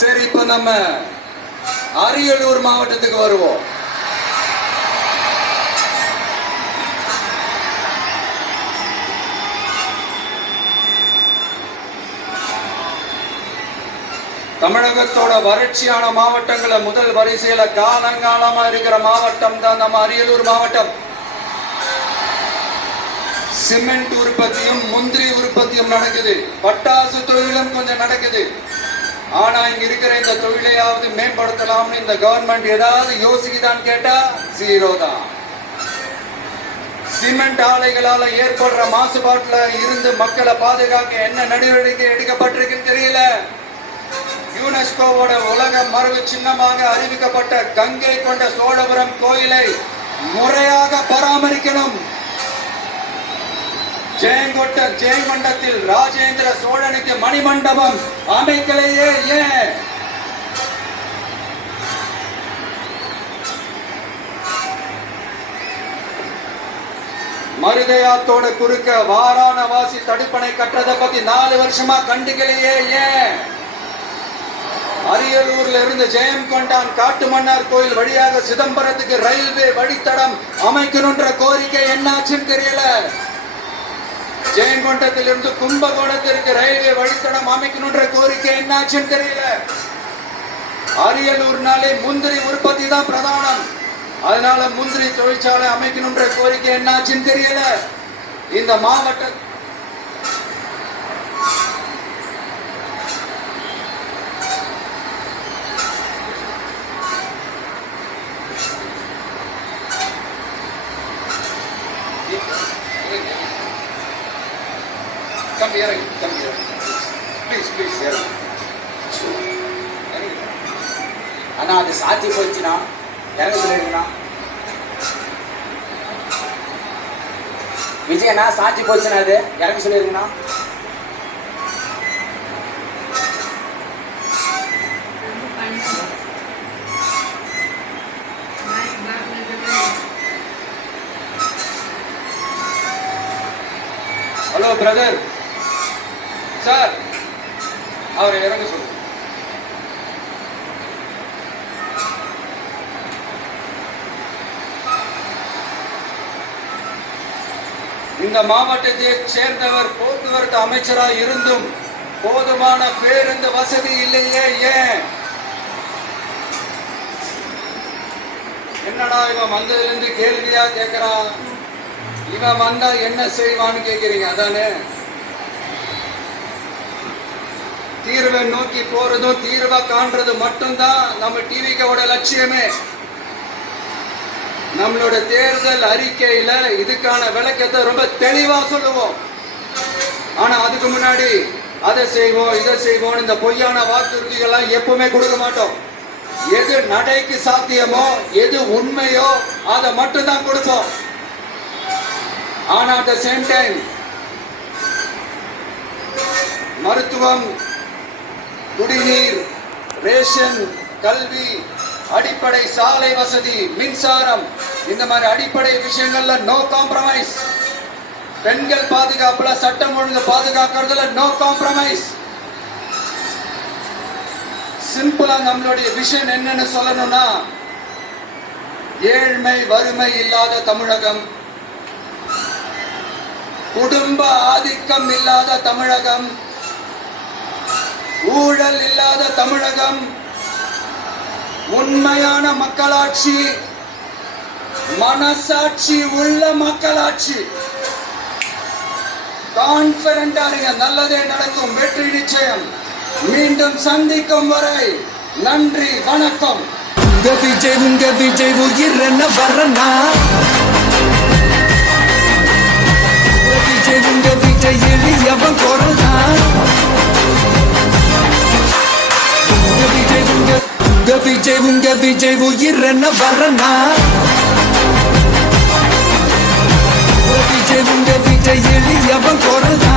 சரி, இப்ப நம்ம அரியலூர் மாவட்டத்துக்கு வருவோம். தமிழகத்தோட வறட்சியான மாவட்டங்கள முதல் வரிசையில காலங்காலமா இருக்கிற மாவட்டம் தான் நம்ம அரியலூர் மாவட்டம். சிமெண்ட் உற்பத்தியும் முந்திரி உற்பத்தியும் நடக்குது. பட்டாசு தொழிலும் கொஞ்சம் நடக்குது. ஆனா இங்க இருக்கிற இந்த தொழிலையாவது மேம்படுத்தலாம்னு இந்த கவர்மெண்ட் ஏதாவது யோசிக்குதான்னு கேட்டா ஜீரோ தான். சிமெண்ட் ஆலைகளால ஏற்படுற மாசுபாட்டுல இருந்து மக்களை பாதுகாக்க என்ன நடவடிக்கை எடுக்கப்பட்டிருக்குன்னு தெரியல. யுனெஸ்கோவோட உலக மரபு சின்னமாக அறிவிக்கப்பட்ட கங்கை கொண்ட சோழபுரம் கோயிலை முறையாக பராமரிக்கணும். ஜெயங்கொண்டத்தில் ராஜேந்திர சோழனுக்கு மணிமண்டபம் அமைக்கலையே ஏன்? மருதையாத்தோட குறுக்க வாராணவாசி தடுப்பணை கட்டுறதை பத்தி 4 வருஷமா கண்டுக்கலையே ஏன்? அரியலூர்ல இருந்து ஜெயங்கொண்டான் காட்டுமன்னார் கோயில் வழியாக சிதம்பரத்துக்கு ரயில்வே வழித்தடம் அமைக்கணும்ன்ற கோரிக்கை என்னாச்சுன்னு தெரியல. ஜெயங்கொண்டத்திலிருந்து கும்பகோணத்திற்கு ரயில்வே வழித்தடம் அமைக்கணும்ன்ற கோரிக்கை என்னாச்சுன்னு தெரியல. அரியலூர்னாலே முந்திரி உற்பத்தி தான் பிரதானம். அதனால முந்திரி தொழிற்சாலை அமைக்கணும்ன்ற கோரிக்கை என்னாச்சுன்னு தெரியல. இந்த மாவட்ட அண்ணா அது சாட்சி போச்சுன்னா இறங்க சொல்லிருக்கா விஜயண்ணா, சாட்சி போச்சுன்னா அது இறங்க சொல்லிருக்கா. ஹலோ பிரதர், சார் அவரை இறங்க சொல்லு. இந்த மாவட்டத்தை சேர்ந்தவர் போக்குவரத்து அமைச்சராக இருந்தும் போதுமான பேருந்து வசதி இல்லையே ஏன்? என்னடா இவன் வந்ததிலிருந்து கேள்வியா கேட்கிறான். இவன் வந்தா என்ன செய்வான்னு கேட்கிறீங்க அதானே? தீர்வை நோக்கி போறதும் தீர்வை காண்றது மட்டும்தான் நம்ம டிவிக்கோட லட்சியமே. நம்மளோட தேர்தல் அறிக்கையில இதுக்கான விளக்கத்தை ரொம்ப தெளிவா சொல்லுவோம். ஆனா அதுக்கு முன்னாடி அதை செய்வோம் இதை செய்வோம் இந்த பொய்யான வாக்குறுதிகள்லாம் எப்பவுமே கொடுக்க மாட்டோம். எது நடைக்கு சாத்தியமோ எது உண்மையோ அதை மட்டும் தான் கொடுப்போம். ஆனா அட் த சேம் டைம் மருத்துவம், குடிநீர், ரேஷன், கல்வி, அடிப்படை சாலை வசதி, மின்சாரம், இந்த மாதிரி அடிப்படை விஷயங்கள்ல நோ காம்ப்ரமைஸ். பெண்கள் பாதுகாப்புல, சட்டம் ஒழுங்கு பாதுகாக்கிறதுல நோ காம்ப்ரமைஸ். சிம்பிளா நம்மளுடைய விஷன் என்னன்னு சொல்லணும்னா, ஏழ்மை வறுமை இல்லாத தமிழகம், குடும்ப ஆதிக்கம் இல்லாத தமிழகம், ஊழல் இல்லாத தமிழகம், உண்மையான மக்களாட்சி, மனசாட்சி உள்ள மக்களாட்சி. கான்பிடண்டா இருங்க, நல்லதே நடக்கும், வெற்றி நிச்சயம். மீண்டும் சந்திக்கும் வரை நன்றி, வணக்கம். உங்க விஜய் உயிர் என்ன வரனா? உங்க விஜய் எளியவன் குரல்னா? உங்க விஜய் உயிர் என்ன வரனா? உங்க விஜய் எளியவன் குரல்னா?